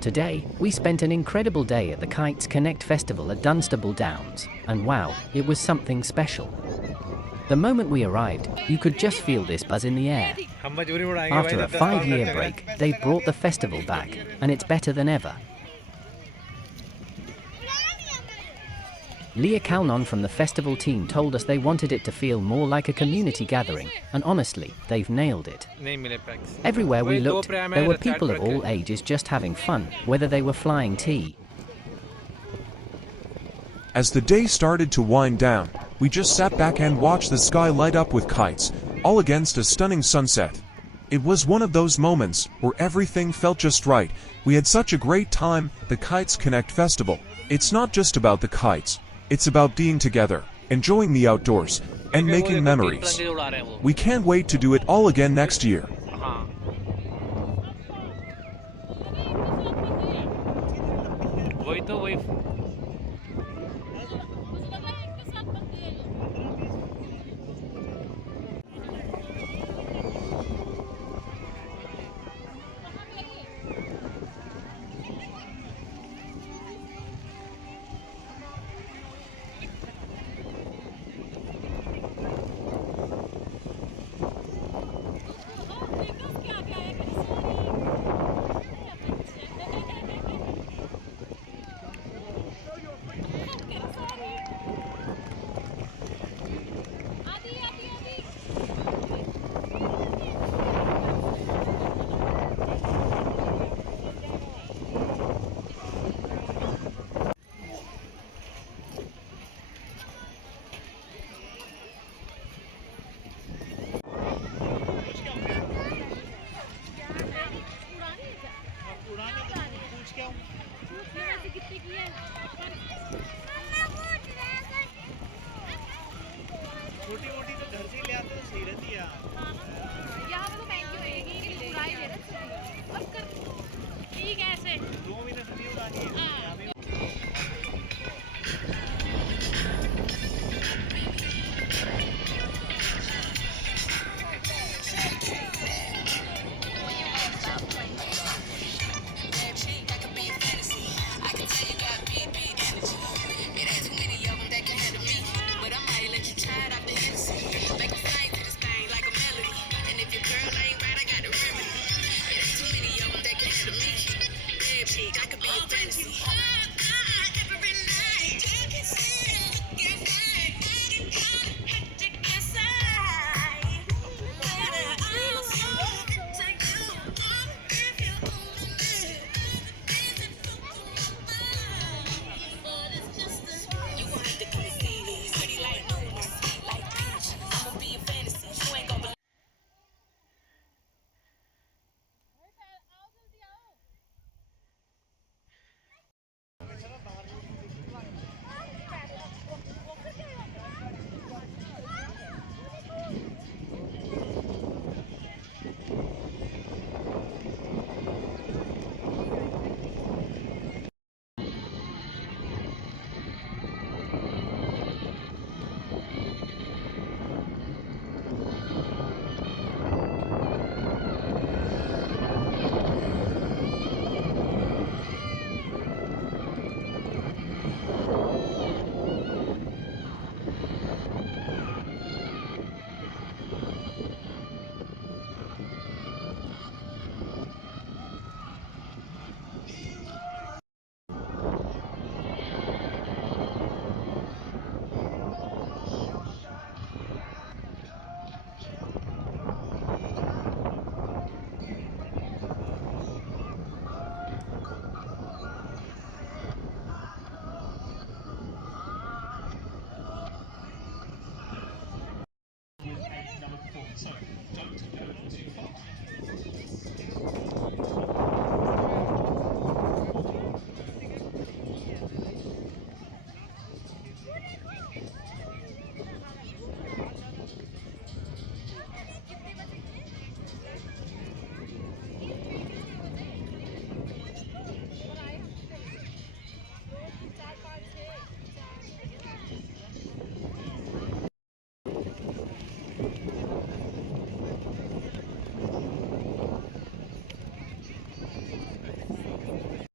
Today, we spent an incredible day at the Kites Connect Festival at Dunstable Downs, and wow, it was something special. The moment we arrived, you could just feel this buzz in the air. After a 5-year break, they brought the festival back, and it's better than ever. Leah Calnon from the festival team told us they wanted it to feel more like a community gathering, and honestly, they've nailed it. Everywhere we looked, there were people of all ages just having fun, whether they were flying tea. As the day started to wind down, we just sat back and watched the sky light up with kites, all against a stunning sunset. It was one of those moments where everything felt just right. We had such a great time. The Kites Connect Festival. It's not just about the kites. It's about being together, enjoying the outdoors, and making memories. We can't wait to do it all again next year. छोटी मोटी तो घर से ही ले आते तो सही रहती है यहाँ पे तो महंगी होएगी प्राइस है ना अब कर ठीक है ऐसे 2 महीने से नहीं उड़ानी है I could be a fantasy.